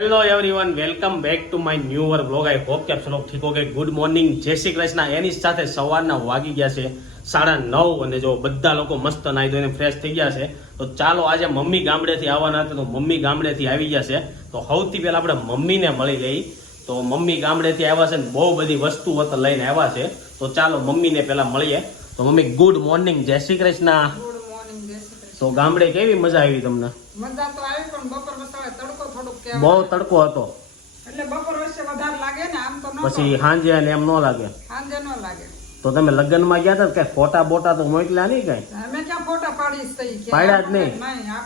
Hello everyone welcome back to my new वर vlog. I hope કે આપ સૌ ઠીક હોગે। ગુડ મોર્નિંગ, જય શ્રી કૃષ્ણ। એની સાથે સવારના વાગી ગયા છે 9:30 અને જો બધા લોકો મસ્ત નાઈ ધોઈને ફ્રેશ થઈ ગયા છે તો ચાલો આજે મમ્મી ગામડેથી આવવાના હતા તો મમ્મી ગામડેથી આવી ગયા છે તો સૌથી પહેલા આપણે મમ્મીને મળી લઈ। તો મમ્મી ગામડેથી આવ્યા છે ને બહુ બધી વસ્તુઓ તો લઈને આવ્યા છે તો ચાલો મમ્મીને પહેલા મળીએ। તો મમ્મી ગુડ મોર્નિંગ, જય શ્રી કૃષ્ણ। તો ગામડે કેવી મજા આવી તમને? મજા તો આવી પણ બપોર વસાવે તડકો થોડુંક કે બહુ તડકો હતો એટલે બપોર વચ્ચે વધારે લાગે ને, આમ તો ન પછી સાંજે અને એમ ન લાગે। સાંજે ન લાગે તો તમે લગ્નમાં ગયા હતા કઈ ફોટા બોટા તો મોકલ્યા નહીં કઈ? અમે ક્યાં ફોટા પાડીશ તઈ કે પાડ્યા જ નહીં।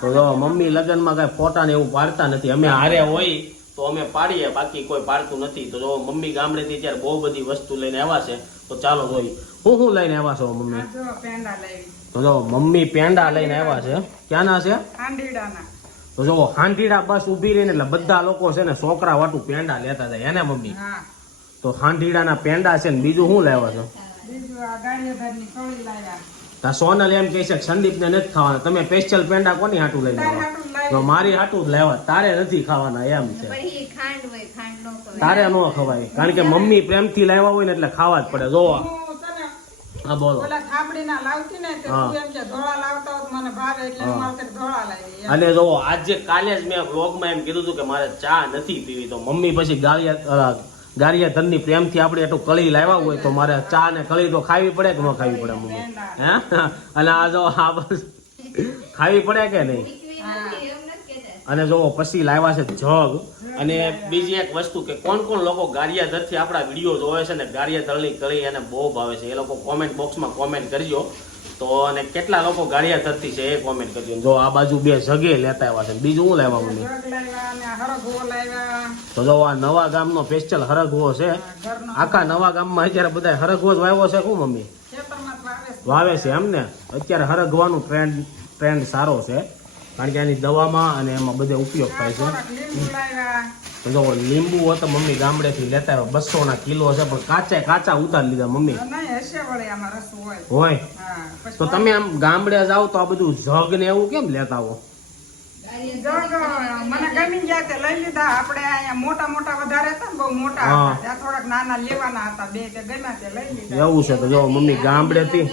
તો જો મમ્મી લગ્નમાં કઈ ફોટા ને એવું પાડતા નથી, અમે હારે હોય તો અમે પાડીએ, બાકી કોઈ પાડતું નથી। તો જો મમ્મી ગામડેથી ત્યારે બહુ બધી વસ્તુ લઈને આવ્યા છે તો ચાલો જોઈ હું લઈને આવ્યા છો મમ્મી? આ જો પેંડા લાવી તો જો મમ્મી પેંડા લઈને આવ્યા છે। ક્યાંના છે? આંડીડાના। તો જો હાંડીડા બસ ઉભી રહીને એટલે બધા લોકો છે ને છોકરા વાટું પેંડા લેતા જાય એને મમ્મી? હા, તો હાંડીડાના પેંડા છે ને બીજું શું લાવ્યા છો? બીજું આ ગાડીયાધારની કળી લાવ્યા। તા સોનલ એમ કહે છે કે સંદીપને નથી ખાવાના, તમે સ્પેશિયલ પેંડા કોની હાટું લઈને તાર આવ્યા? હાટું લાવી તો મારી હાટું જ લેવા, તારે નથી ખાવાના એમ છે। તારે ન ખવાય કારણ કે મમ્મી પ્રેમથી લાવ્યા હોય ને એટલે ખાવા જ પડે। જોવા હું છે ને હા બોલો। ઓલા થાબડીના લાવતી ને તે તું એમ કે ધોળા લાવતા હોત મને ભાવે એટલે હું મારે ધોળા લાવી એમ। અને જો આજે કાલે જ મેં વ્લોગમાં એમ કીધું હતું કે મારે ચા નથી પીવી તો મમ્મી પછી ગારિયાધરની પ્રેમથી આપણે એટલું કળી લાવ્યા હોય તો મારે ચા ને કળી તો ખાવી પડે કે ન ખાવી પડે મમ્મી? હે અને આ જો આ બસ ખાવી પડે કે નહીં? અને જો પછી લાવ્યા છે જગ। અને બીજી એક વસ્તુ કે કોણ કોણ લોકો ગારિયાધરથી આપણા વિડીયો જોવે છે ને ગારિયાધરની કળી એને બહુ ભાવે છે એ લોકો કોમેન્ટ બોક્સમાં કોમેન્ટ કરજો। તો અને કેટલા લોકો ગારિયાધરથી છે એ કોમેન્ટ કરજો। જો આ બાજુ બે જગે લેતા આવ્યા છે, બીજું શું લાવ્યા મમ્મી? જગ લાવ્યા અને હરગવો લાવ્યા। તો જો આ નવા ગામનો સ્પેશિયલ હરગવો છે। ઘરનો આખા નવા ગામમાં અત્યારે બધા હરગવો જ વાવ્યો છે શું મમ્મી? ખેતરમાં વાવે છે એમને? અત્યારે હરગવાનું ટ્રેન્ડ સારો છે કારણ કે એની દવામાં અને એમાં બધે ઉપયોગ થાય છે। થોડાક લીંબુ લાવ્યા। તો જો લીંબુ હતો મમ્મી ગામડેથી લેતા આવ્યા, 200 ના કિલો છે પણ કાચા ઉતારી લીધા મમ્મી। નહીં હશે વળે આમાં રસ હોય। હોય હા, પછી તો તમે આમ ગામડે જાવ તો આ બધું જગ ને એવું કેમ લેતા આવો? જગ મને ગમી ગયા તે લઈ લીધા। આપણે અહીંયા મોટા મોટા વધારે હતા ને બહુ મોટા હા। હતા ત્યાં થોડાક નાના લેવાના હતા બે તે ગમ્યા તે લઈ લીધા। એવું છે તો જો મમ્મી ગામડેથી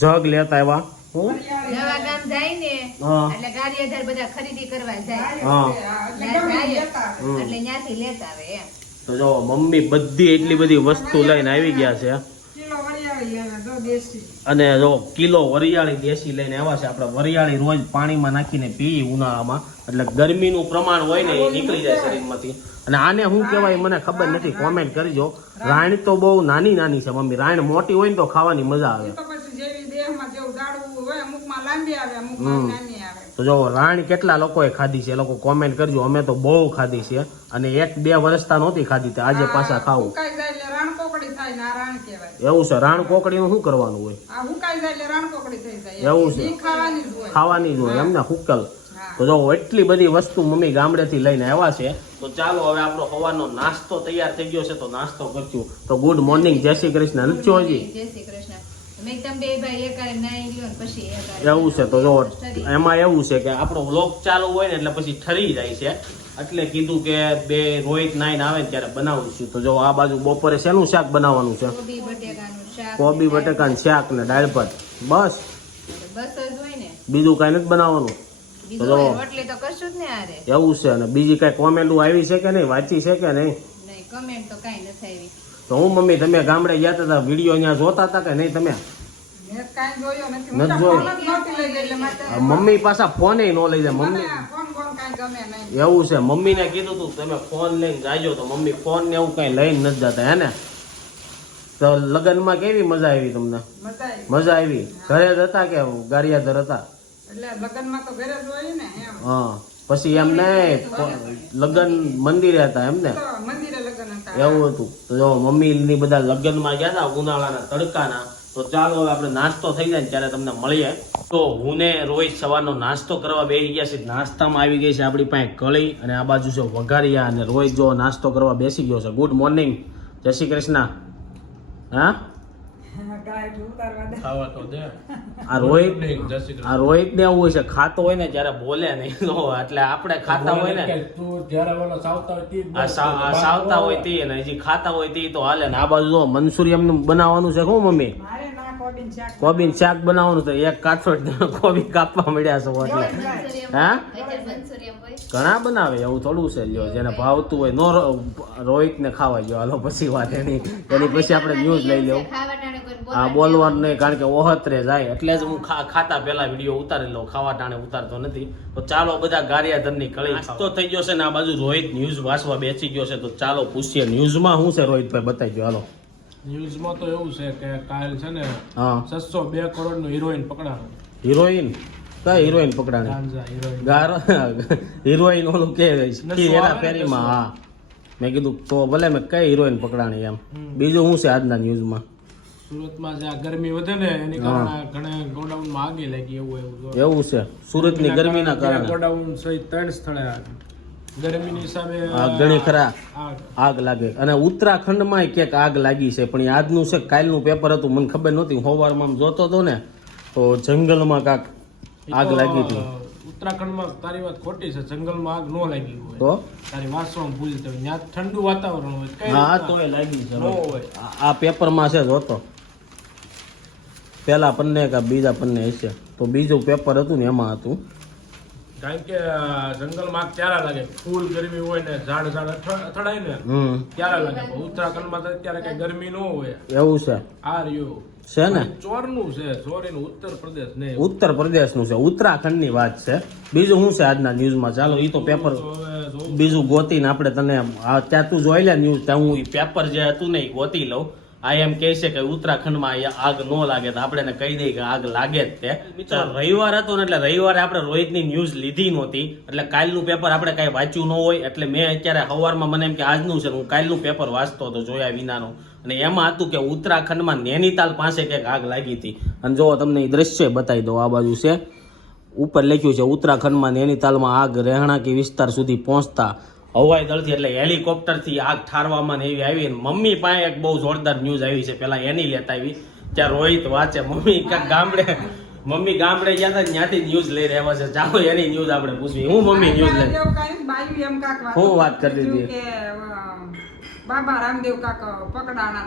જગ લેતા આવ્યા। હું નવા ગામ જાય ને હા એટલે ગારિયાધાર બધા ખરીદી કરવા જાય હા એટલે ગમી લેતા આવે। એટલે ત્યાંથી લેતા આવે એમ। તો જો મમ્મી બધી એટલી બધી વસ્તુ લઈને આવી ગયા છે કિલો વરિયાળી લેવા જો દેશી। અને જો કિલો વરિયાળી દેશી લઈને આવ્યા છે। આપણે વરિયાળી રોજ પાણીમાં નાખીને પીએ ઉનાળામાં એટલે ગરમીનું પ્રમાણ હોય ને એ નીકળી જાય શરીરમાંથી। અને આને શું કહેવાય મને ખબર નથી, કોમેન્ટ કરજો। રાયણ તો બહુ નાની છે મમ્મી, રાયણ મોટી હોય ને તો ખાવાની મજા આવે। તો પછી જેવી દેહમાં જેવું જાડવું હોય અમુકમાં લાંબી આવે અમુકમાં નાની આવે। તો જો રાયણ કેટલા લોકોએ ખાધી છે એ લોકો કોમેન્ટ કરજો। અમે તો બહુ ખાધી છે અને 1-2 વર્ષતા નહોતી ખાધી તે આજે પાછા ખાવું। હુકાઈ જાય એટલે રાણ કોકડી થાય ને આ રાણ કહેવાય। એવું છે? રાણ કોકડીનું શું કરવાનું હોય? આ હુકાઈ જાય એટલે રાણ કોકડી થઈ જાય એવું છે? ઈ ખાવાની જ હોય। ખાવાની જ હોય એમને હુક્કલ? હા। તો જો એટલી બધી વસ્તુ મમ્મી ગામડેથી લઈને આવ્યા છે તો ચાલો હવે આપણો સવારનો નાસ્તો તૈયાર થઈ ગયો છે તો નાસ્તો કરશું। તો ગુડ મોર્નિંગ, જય શ્રી કૃષ્ણ નથી હજી? જય શ્રી કૃષ્ણ। મેં તમે બે ભાઈ એકારે નાઈ લ્યો ને પછી એવું છે તો જો એમાં એવું છે કે આપણો વ્લોગ ચાલુ હોય ને એટલે પછી ઠરી જાય છે એટલે કીધું કે બે રોહિત નાઈને આવે ને ત્યારે બનાવીશું। તો જો આ બાજુ બપોરે શેનું શાક બનાવવાનું છે? કોબી બટેકાનું શાક, કોબી બટેકાનું શાક ને દાળ ભાત, બસ? બસ જ હોય ને, બીજું કઈ નથી બનાવવાનું? બીજું હોય રોટલી તો કરશું જ ને આરે। એવું છે? અને બીજી કઈ કોમેન્ટ આવી છે કે નહીં, વાંચી છે કે નહીં? નહીં, કમેન્ટ તો કાંઈ નથી આવી। તો હું મમ્મી તમે ગામડે ગયા હતા વિડીયો અહીંયા જોતા હતા કે નહીં તમે? મેં કાંઈ જોયો નથી। નથી હું તો જોયો? ફોન જ નહોતી લઈ ગઈ એટલે મારે મમ્મી પાછા ફોને ન લઈ જાય મમ્મી? મને ફોન કાંઈ ગમે નહીં। એવું છે? મમ્મીને કીધું તું તમે ફોન લઈને જાજો તો મમ્મી ફોન ને એવું કઈ લઈને નથી જતા હે ને? તો લગ્નમાં કેવી મજા આવી તમને? મજા મજા આવી। આવી? ઘરે જ હતા કે ગારિયાધર હતા? એટલે લગ્નમાં તો ઘરે જ હોય ને એમ। હા પછી એમ નહીં લગ્ન મંદિરે હતા એમ ને? તો મંદિરે લગ્ન હતા। એવું હતું? તો જો મમ્મી ની બધા લગ્નમાં ગયા હતા ઉનાળાના તડકાના। તો ચાલો હવે આપણે નાસ્તો થઈ જાય ને ત્યારે તમને મળીએ। તો હું ને રોહિત સવારનો નાસ્તો કરવા બેસી ગયા છે। નાસ્તામાં આવી ગઈ છે આપણી પાસે કળી અને આ બાજુ છે વઘારિયા અને રોહિત જો નાસ્તો કરવા બેસી ગયો છે। ગુડ મોર્નિંગ, જય શ્રી કૃષ્ણ। હા મારા એટલું ઉતારવા દે. ખાવા તો દે. આ રોહિત જય શ્રી કૃષ્ણ. આ રોહિત ને એવું હોય છે ખાતો હોય ને જ્યારે બોલે નહીં તો એટલે આપણે ખાતા હોય ને કે તું જ્યારે ઓલો સાવતા હોય તે જ આ સાવતા હોય તે ને હજી ખાતા હોય તે તો હાલે ને આ બાજુ જો મંચુરિયમ બનાવવાનું છે શું મમ્મી મારે ના કોબીન શાક કોબીન શાક બનાવવાનું છે એક કાઠોડ કોબી કાપવા મળ્યા છે એટલે હા ઘણા બનાવે એવું થોડું છે લ્યો જેને ભાવતું હોય નો રોહિત ને ખાવા ગયો હાલો પછી વાત એની પછી આપણે ન્યૂઝ લઈ લેવું હા બોલવાનું નહીં કારણ કે ઓહતરે જાય એટલે જ હું ખાતા પહેલા વિડીયો ઉતારી લઉં ખાવા ટાણે ઉતારતો નથી તો ચાલો બધા ગારિયાધરની કળી તો થઈ ગયો છે ને આ બાજુ રોહિત ન્યૂઝ વાંચવા બેસી ગયો છે તો ચાલો પૂછીએ ન્યૂઝમાં શું છે રોહિતભાઈ બતાવી ગયો હાલો ન્યૂઝમાં તો એવું છે કે કાલ છે ને હા 602 કરોડ નું હિરોઈન પકડાણો. હિરોઈન કઈ હિરોઈન પકડાણી ગાંજા હિરોઈન. હિરોઈન ઓલું કે એના ફેરીમાં હા મેં કીધું તો ભલે મેં કઈ હિરોઈન પકડાણી એમ બીજું શું છે આજના ન્યૂઝમાં સુરતમાં જ્યાં ગરમી વધે ને એની કારણે ઘણા ગોડાઉનમાં આગી લાગી એવું એવું છે સુરતની ગરમીના કારણે ગોડાઉન સહિત 3 સ્થળે ગરમીની હિસાબે ઘણી ખરા આગ. આગ લાગે અને ઉત્તરાખંડમાં ક્યાંક આગ લાગી છે પણ એ આજનું છે કાલનું પેપર હતું મને ખબર નહોતી સવારમાં આમ જોતો હતો ને તો જંગલમાં કાંક આગ લાગી હતી ઉત્તરાખંડમાં તારી વાત ખોટી છે, જંગલમાં આગ ન લાગી હોય તો તારી વાસવામાં ભૂલ થઈ ત્યાં ઠંડુ વાતાવરણ હોય કઈ હા રીતના તોય લાગી છે ન હોય. આ પેપરમાં છે જોતો પહેલા પન્ને કે બીજા પન્ને હશે તો બીજું પેપર હતું ને એમાં હતું કારણ કે જંગલમાં આગ ત્યારે લાગે ફૂલ ગરમી હોય ને ઝાડ અથડાય ને ત્યારે લાગે પણ ઉત્તરાખંડમાં તો અત્યારે કઈ ગરમી ન હોય. એવું છે આ રહ્યું છે ને ચોરનું છે, ચોરીનું ઉત્તર પ્રદેશ નહીં. ઉત્તર પ્રદેશનું છે ઉત્તરાખંડની વાત છે બીજું શું છે આજના ન્યૂઝમાં ચાલો એ તો પેપર તો હવે જોવું. બીજું ગોતીને આપણે તને ત્યાં તું જોઈ લે ન્યૂઝ ત્યાં હું પેપર જે હતું ને એ ગોતી લઉં આ એમ કહે છે કે ઉત્તરાખંડમાં આગ ન લાગે તો આપણે એને કહી દઈએ કે આગ લાગે જ તે મિત્રો રવિવાર હતો ને એટલે રવિવારે આપણે રોહિતની ન્યૂઝ લીધી નહોતી એટલે કાલનું પેપર આપણે કાંઈ વાંચ્યું ન હોય એટલે મેં અત્યારે સવારમાં મને એમ કે આજનું છે હું કાલનું પેપર વાંચતો હતો જોયા વિનાનો અને એમાં હતું કે ઉત્તરાખંડમાં નૈનીતાલ પાસે ક્યાંક આગ લાગી હતી અને જો તમને એ દ્રશ્ય બતાવી દો આ બાજુ છે ઉપર લખ્યું છે ઉત્તરાખંડમાં નૈનીતાલમાં આગ રહેણાંકી વિસ્તાર સુધી પહોંચતા હવાઈ દળથી એટલે હેલિકોપ્ટરથી આગ ઠારવામાં ને એવી આવી ને મમ્મી પાસે એક બહુ જોરદાર ન્યૂઝ આવી છે પેલા એની લેતા આવી ત્યાં રોહિત વાંચે મમ્મી ક્યાંક ગામડે ગયા હતા ત્યાંથી ન્યૂઝ લઈ રહ્યા છે ચાલો એની ન્યૂઝ આપણે પૂછવી હું મમ્મી ન્યૂઝ લઈ રામદેવ કાંઈ બાયું એમ કાંક હું વાત કરતી હતી કે બાબા રામદેવ કાંક પકડાણા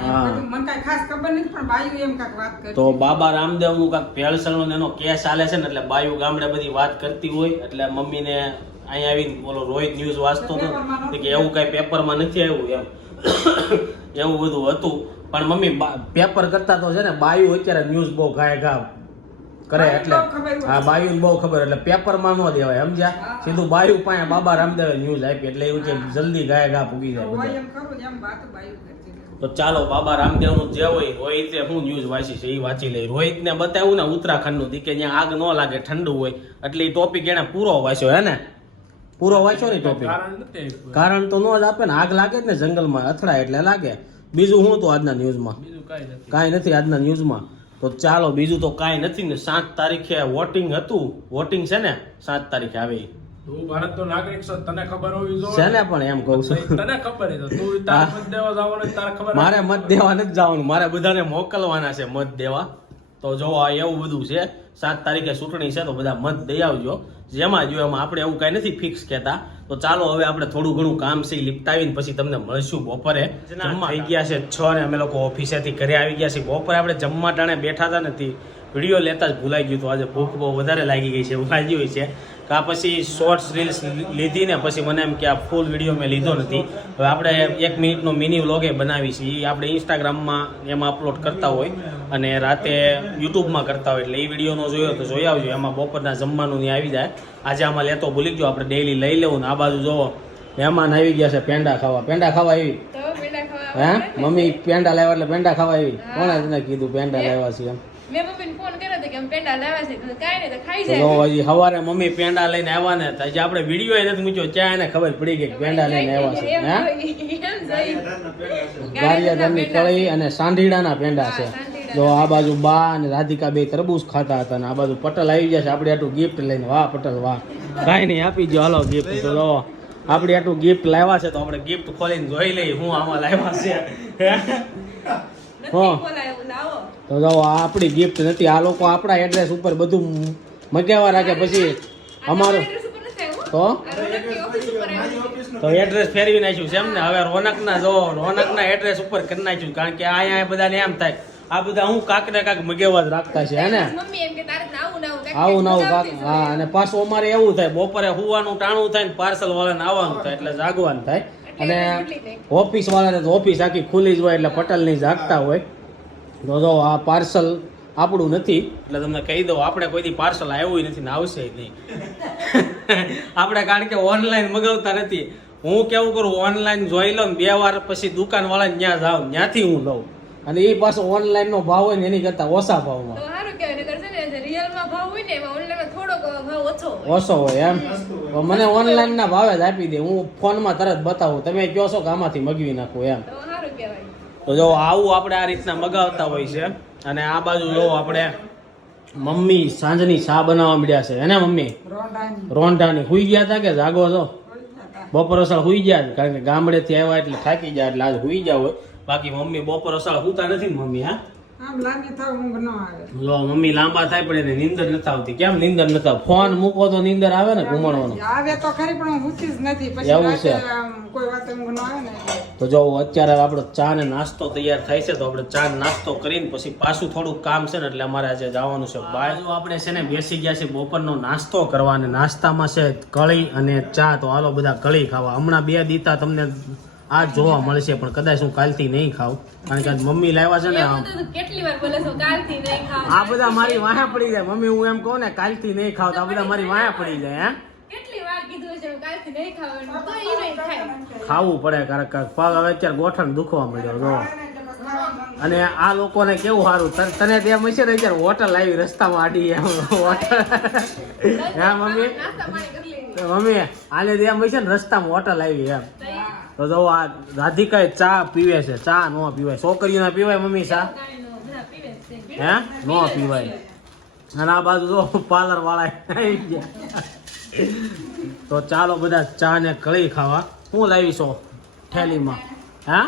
એમ બધું મને કાંઈ ખાસ ખબર નથી પણ બાયું એમ કાંક વાત કરી તો બાબા રામદેવ નું કાંક ભેળસેળનો એનો કેસ ચાલે છે ને એટલે બાયુ ગામડે બધી વાત કરતી હોય એટલે મમ્મીને અહીંયા આવીને બોલો રોહિત ન્યૂઝ વાંચતો હતો કે એવું કઈ પેપરમાં નથી આવ્યું એમ એવું બધું હતું પણ મમ્મી પેપર કરતા તો છે ને બાયુ અત્યારે ન્યૂઝ બહુ ઘા કરે એટલે હા બાયુ બહુ ખબર એટલે પેપરમાં ન દેવાય સમજ્યા સીધું બાયુ પાસે બાબા રામદેવે ન્યૂઝ આપી એટલે એવું છે જલ્દી ઘા પૂગી જાય બધા. એમ કરું એમ વાત બાયું કરતી હતી. તો ચાલો બાબા રામદેવ નું જે હોય રોહિતે હું ન્યૂઝ વાંચી છે એ વાંચી લઈ રોહિત ને બતાવ્યું ને ઉત્તરાખંડ નું કે ત્યાં આગ ન લાગે ઠંડુ હોય એટલે એ ટોપિક એને પૂરો વાંચ્યો હે ને પૂરો વાંચ્યો ને ટોપિક કારણ નથી આપ્યું. કારણ તો ન જ આપે ને આગ લાગે જ ને જંગલમાં અથડાય એટલે લાગે બીજું શું તો આજના ન્યૂઝમાં બીજું કાંઈ નથી. કાંઈ નથી આજના ન્યૂઝમાં તો ચાલો બીજું તો કાંઈ નથી ને 7 તારીખે વોટિંગ હતું વોટિંગ છે ને 7 તારીખે આવે તું ભારતનો નાગરિક છે તને ખબર હોવી છે જોઈએ ને પણ એમ કહું છું તને ખબર છે તું તાર મત દેવા જવાનું તારે ખબર મારે મત દેવા નથી જવાનું મારે બધાને મોકલવાના છે મત દેવા તો જો આ એવું બધું છે 7 તારીખે ચૂંટણી છે તો બધા મત દઈ આવજો જેમાં જો એમાં આપણે એવું કાંઈ નથી ફિક્સ કહેતા તો ચાલો હવે આપણે થોડું ઘણું કામ છે લીપટાવીને પછી તમને મળશું બપોરે જમવા થઈ ગયા છે 6 ને અમે લોકો ઓફિસેથી ઘરે આવી ગયા છીએ બપોરે આપણે જમવા ટાણે બેઠા હતા નથી વિડીયો લેતા જ ભૂલાઈ ગયું તો આજે ભૂખ બહુ વધારે લાગી ગઈ છે એવું લાગી હોય છે કા પછી શોર્ટ્સ રીલ્સ લીધી ને પછી મને એમ કે આ ફૂલ વિડીયો મેં લીધો નથી હવે આપણે 1 મિનિટનો મિની વ્લોગ એ બનાવી છે એ આપણે ઇન્સ્ટાગ્રામમાં એમાં અપલોડ કરતા હોય અને રાતે યુટ્યુબમાં કરતા હોય એટલે એ વિડીયોનો જોયો તો જોઈ આવજો એમાં બપોરના જમવાનું નહીં આવી જાય આજે આમાં લેતો ભૂલી ગયો આપણે ડેઈલી લઈ લેવું ને આ બાજુ જોવો મહેમાન આવી ગયા છે પેંડા ખાવા આવી હે મમ્મી પેંડા લાવ્યા એટલે પેંડા ખાવા આવી કોણે તને કીધું પેંડા લાવ્યા છે એમ મેં મમ્મીને ફોન કર્યો હતો કે અમે પેંડા લાવ્યા છે તો કાંઈ નહીં તો ખાઈ તો જાય હજી સવારે મમ્મી પેંડા લઈને આવ્યા ને તો હજી આપણે વિડીયો નથી મૂક્યો ત્યાં એને ખબર પડી ગઈ કે પેંડા લઈને આવ્યા છે હે ગારિયાધરની કળી અને સાંઢીડાના પેંડા છે જો આ બાજુ બા અને રાધિકા બે તરબૂચ ખાતા હતા અને આ બાજુ પટેલ આવી ગયા છે આપણે આટલું ગિફ્ટ લઈને વાહ પટેલ વાહ કાંઈ નહીં આપી દો હાલો ગિફ્ટ તો જો આપણે આટલું ગિફ્ટ લાવ્યા છે તો આપણે ગિફ્ટ ખોલીને જોઈ લઈએ હું આમાં લાવ્યા છે હે નથી બોલાયું લાવો તો જો આ આપણી ગિફ્ટ નથી, આ લોકો આપણા એડ્રેસ ઉપર બધું મગાવવા રાખે, પછી અમારું તો એડ્રેસ ફેરવી નાખ્યું છે એમ ને. હવે રોનકના એડ્રેસ ઉપર કરી નાખ્યું, કારણ કે અહીંયા બધાને એમ થાય આ બધા હું કાંક ને કાંક મગાવવા જ રાખતા છે હે ને, આવું નવું કાંક. હા, અને પાછું અમારે એવું થાય બપોરે હુવાનું ટાણું થાય ને પાર્સલ વાળાને આવવાનું થાય એટલે જાગવાનું થાય, અને ઓફિસ વાળાને તો ઓફિસ આખી ખુલ્લી જ હોય એટલે પટેલની જાગતા હોય. તો જો આ પાર્સલ આપણું નથી એટલે તમને કહી દઉં, આપણે કોઈ દી પાર્સલ આવ્યું નથી ને આવશે નહીં. આપણે કારણ કે ઓનલાઈન મગાવતા નથી. હું કેવું કરું, ઓનલાઈન જોઈ લઉં 2 વાર પછી દુકાન વાળાને ત્યાં જાઉં, ત્યાંથી હું લઉં, અને એ પાછો ઓનલાઈન નો ભાવ હોય ને એની કરતા ઓછા ભાવમાં ઓછો હોય એમ. મને ઓનલાઈન ના ભાવે જ આપી દે, હું ફોનમાં તરત બતાવું, તમે કહો છો કે આમાંથી મગવી નાખું એમ. તો જો આવું આપણે આ રીતના મગાવતા હોય છે. અને આ બાજુ જો આપણે મમ્મી સાંજની ચા બનાવવા મળ્યા છે એને મમ્મી રોંઢાની. હુઈ ગયા હતા કે જાગો છો? બપોર અસળ હુઈ ગયા, કારણ કે ગામડેથી આવ્યા એટલે થાકી ગયા એટલે આજ હુઈ ગયા હોય. બાકી મમ્મી બપોર અસળ હુતા નથી ને મમ્મી? હા, મમ્મી લાંબા થાય પણ એને નીંદર નથી આવતી. કેમ નીંદર નથી આવતી? ફોન મૂકો તો નીંદર આવે ને ઘુમાડવાનો? આવે તો ખરી પણ હું ઊઠી જ નથી, પછી એવું છે. કોઈ વાત ઊંઘ ન આવે ને. તો જો અત્યારે આપણો ચા ને નાસ્તો તૈયાર થાય છે, તો આપણે ચા નાસ્તો કરીને પછી પાછું થોડુંક કામ છે ને એટલે અમારે આજે જવાનું છે બહાર. આપણે છે ને બેસી ગયા છે બપોરનો નાસ્તો કરવા, અને નાસ્તામાં છે કળી અને ચા. તો હાલો બધા કળી ખાવા. હમણાં 2 દીતા તમને આ જોવા મળશે, પણ કદાચ હું કાલથી નહીં ખાઉં, કારણ કે આજ મમ્મી લાવ્યા છે ને. આ બધા મારી વાહે પડી જાય મમ્મી, હું એમ કહું ને કાલથી નહીં ખાવ તો આ બધા મારી વાહે પડી જાય. ખાવું પડે કારક પગ હવે અત્યારે ગોઠણ દુખવા મળ્યો જો. અને આ લોકોને કેવું સારું, તને ત્યાં મળી છે ને અત્યારે હોટલ આવી રસ્તામાં આડી એમ હોટલ. હા મમ્મી આને ત્યાં મળી છે ને રસ્તામાં હોટલ આવી એમ. તો જો આ રાધિકા ચા પીવે છે, ચા ન પીવાય, છોકરીઓ ના પીવાય મમ્મી ચા? હે ન પીવાય. અને આ બાજુ જો પાર્લર વાળા આવી ગયા. તો ચાલો બધા ચા ને કળી ખાવા. હું લાવીશો થેલીમાં? હા,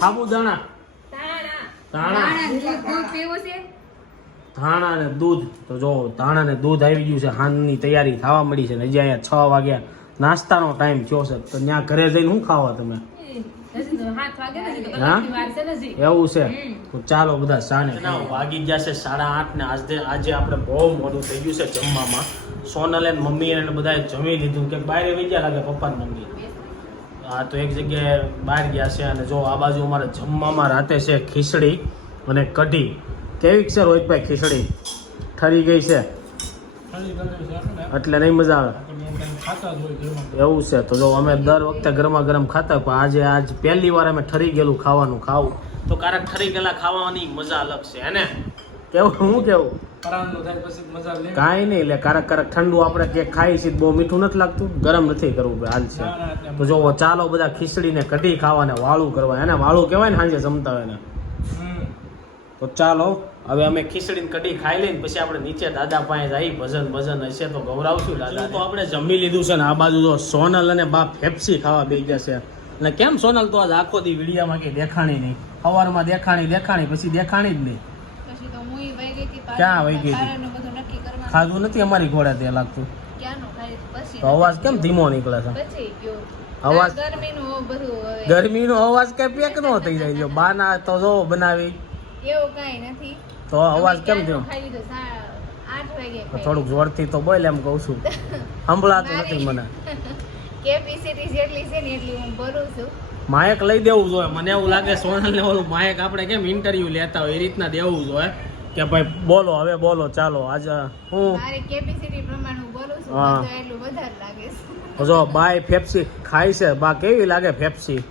સાબુદાણા, ધાણા ને દૂધ. તો જો ધાણા ને દૂધ આવી ગયું છે, હાંજની તૈયારી થવા મળી છે ને હજી અહીંયા 6 વાગ્યા નાસ્તાનો ટાઈમ થયો છે. તો ત્યાં ઘરે જઈને શું ખાવા તમે? હા એવું છે. તો ચાલો બધા સાને વાગી ગયા છે 8:30 ને આજે આપણે બહુ મોડું થઈ ગયું છે જમવામાં. સોનલ અને મમ્મી અને બધાએ જમી લીધું કે બહાર વહી ગયા લાગે પપ્પા ને મમ્મી. હા, તો એક જગ્યાએ બહાર ગયા છે. અને જો આ બાજુ અમારે જમવામાં રાતે છે ખીચડી અને કઢી. કેવી છે રોહિતભાઈ ખીચડી? ઠરી ગઈ છે એટલે નહીં મજા આવે એવું છે. તો જો અમે દર વખતે ગરમા ગરમ ખાતા, પણ આજ પહેલી વાર અમે ઠરી ગયેલું ખાવાનું ખાવું. તો કારક ઠરી ગયેલા ખાવાની મજા અલગ છે હે ને? કેવું? હું કેવું? કાંઈ નહીં, એટલે કારક ઠંડુ આપણે જે ખાઈ છીએ બહુ મીઠું નથી લાગતું, ગરમ નથી કરવું હાલ છે. તો જો ચાલો બધા ખીચડી ને કઢી ખાવા ને વાળું કરવા. એને વાળું કહેવાય ને સાંજે જમતા હોય ને. તો ચાલો હવે અમે ખીચડી ને કઢી ખાઈ લઈને પછી આપણે નીચે દાદા પાસે જઈ, ભજન હશે તો ગૌરાવશું દાદા. તો આપણે જમી લીધું છે ને આ બાજુ જો સોનલ અને બા ફેપ્સી ખાવા બેસી ગયા છે. એટલે કેમ સોનલ તો આજ આખો દી વિડીયામાં કઈ દેખાણી નહીં, સવારમાં દેખાણી પછી દેખાણી જ નહીં. ક્યાં વહી ગઈ હતી? ખાધું નથી અમારી ઘોડે તે લાગતું. તો અવાજ કેમ ધીમો નીકળે છે? અવાજ ગરમીનો અવાજ કઈ પેક નો થઈ જાય. બાના તો જો બનાવી એવું કઈ નથી. તો અવાજ કેમ થયો? થોડુંક જોરથી તો બોલ એમ કહું છું, સંભળાતું નથી મને. કેપેસિટી જેટલી છે ને એટલી હું ભરું છું. માયક લઈ દેવું જોઈએ. મને એવું લાગે સોનલ ને ઓલું માયક આપણે કેમ ઇન્ટરવ્યુ લેતા હોય એ રીતના દેવું જોઈએ કે ભાઈ બોલો, હવે બોલો, ચાલો. આજે હું મારી કેપેસિટી પ્રમાણે હું બોલું છું, તો એટલું વધારે લાગે છે. જો બાય ફેપ્સી ખાય છે. બા કેવી લાગે ફેપ્સી?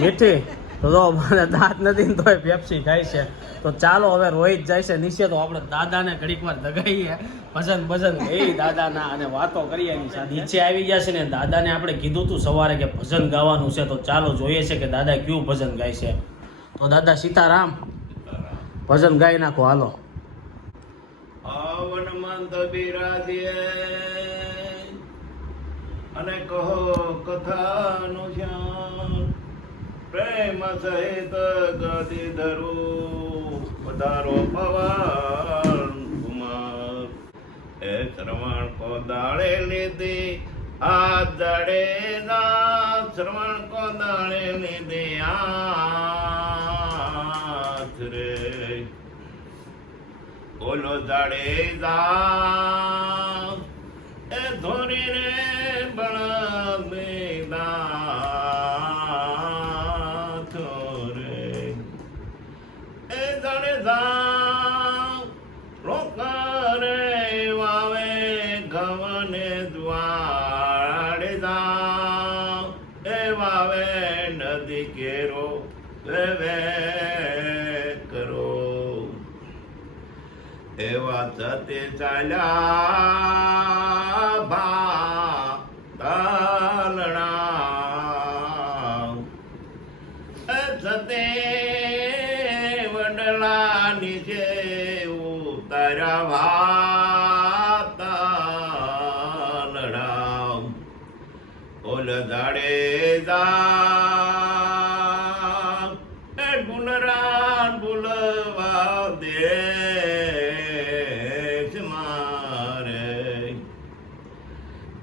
મીઠી? તો જો મને દાંત નથી ને તોય ફેપ્સી ખાય છે. તો ચાલો હવે રોહિત જાય છે નીચે, તો આપણે દાદાને ઘડીક વાર દગાઈએ, ભજન એ દાદાના અને વાતો કરીએ એની સાથે. નીચે આવી ગયા છે ને દાદાને આપણે કીધું હતું સવારે કે ભજન ગાવાનું છે. તો ચાલો જોઈએ છે કે દાદા કયું ભજન ગાય છે. તો દાદા સીતારામ ભજન ગાઈ નાખો હાલો. આવન મંદ બિરાજે અને કહો કથાનું શ્યામ, પ્રેમ સહિત ગદી ધરું પધારો પવન કુમાર એ શ્રવણ કો દાળે લીધી આ દાડે ના શ્રવણ કો દાળે લીધી હાથ રે ઓલો દાડે દા એ ધોરી રે બળા થોરે એ દાડે દા રોકારે વાવે ગવને દ્વાડે દા એ વાવે નદી કેરો વેવે કરો એવા સતે ચાલ્યા ભા તાલણા એ સતે વડલા નીચે ઉતાર્યા ભા તાલણા ઓલ દાડે દા એ ગુણરા બોલવા દે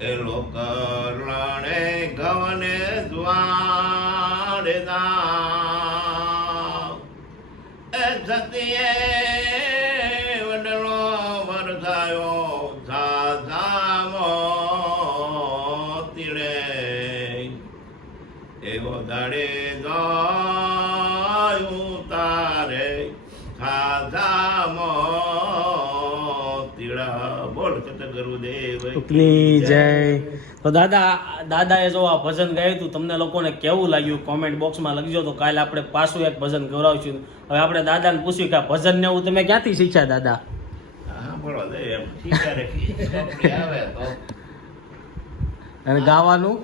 એ લોકરણે ગવને દ્વારે દા એ સતીએ વડલો વરસાયો સામો તીડે એવો દાડે ગાયું તારે સામો તીડા બોલ સતગુરુદેવ ની જય. તો દાદાએ જો આ ભજન ગાયું હતું તમને લોકોને કેવું લાગ્યું કોમેન્ટ બોક્સમાં લખજો. તો કાલે આપણે પાછું એક ભજન ગવડાવશું. હવે આપણે દાદાને પૂછ્યું કે આ ભજન ને એવું તમે ક્યાંથી શીખ્યા દાદા? બોલો દે એમ શીખરે છોકરી આવે તો અને ગાવાનું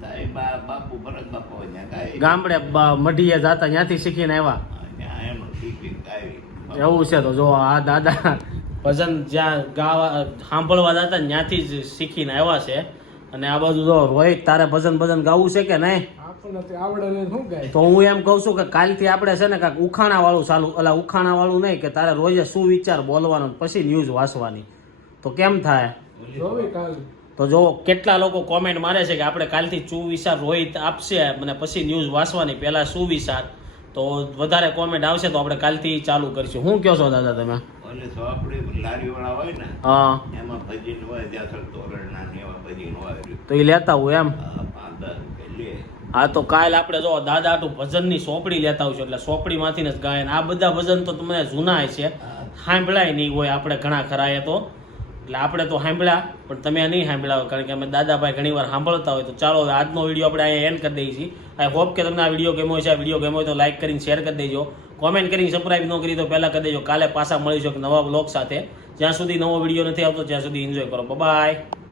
સાહેબ બાપુ ભરત બાપુ અહીંયા ગાય ગામડે મઢીએ જાતા ત્યાંથી શીખીને આવ્યા ત્યાં એનું શીખી ગાય એવું છે. તો જો આ દાદા ભજન જ્યાં ગાવા સાંભળવા જતા ને ત્યાંથી જ શીખીને આવ્યા છે. અને આ બાજુ જો રોહિત તારે ભજન ગાવું છે કે નહીં? તો હું એમ કહું છું કે કાલથી આપણે છે ને કાંઈક ઉખાણા વાળું ચાલુ ઉખાણા વાળું નહીં કે તારે રોજે શું વિચાર બોલવાનો પછી ન્યૂઝ વાંચવાની. તો કેમ થાય? તો જો કેટલા લોકો કોમેન્ટ મારે છે કે આપણે કાલથી સુવિચાર રોહિત આપશે અને પછી ન્યૂઝ વાંચવાની, પહેલા સુવિચાર. તો વધારે કોમેન્ટ આવશે તો આપણે કાલથી ચાલુ કરીશું. શું કહો છો દાદા તમે? અને તો આપણે લારી વાળા હોય ને હા, એમાં ભજીન હોય ત્યાં તોરણના ને એવા ભજીન હોય તો એ લેતા હોય એમ. 5-10 રૂપિયા લે. હા, તો કાલ આપણે જો દાદા આટલું ભજનની સોપડી લેતા આવશું એટલે સોપડીમાંથી જ ગાય. આ બધા ભજન તો તમને જૂના છે, સાંભળાય નહીં હોય આપણે ઘણા ખરા એ તો. એટલે આપણે તો સાંભળ્યા પણ તમે નહીં સાંભળ્યા હોય કારણ કે અમે દાદાભાઈ ઘણી વાર સાંભળતા હોય. તો ચાલો આજનો વિડીયો આપણે અહીંયા એન્ડ કરી દઈએ છીએ. આઈ હોપ કે તમને આ વિડીયો ગમ્યો છે. આ વિડીયો ગમ્યો હોય તો લાઈક કરીને શેર કરી દેજો. કોમેન્ટ કરીને સબસ્ક્રાઈબ ન કરી તો પહેલાં કરી દેજો. કાલે પાછા મળીશું એક નવા બ્લોગ સાથે. જ્યાં સુધી નવો વિડીયો નથી આવતો ત્યાં સુધી એન્જોય કરો. બાય.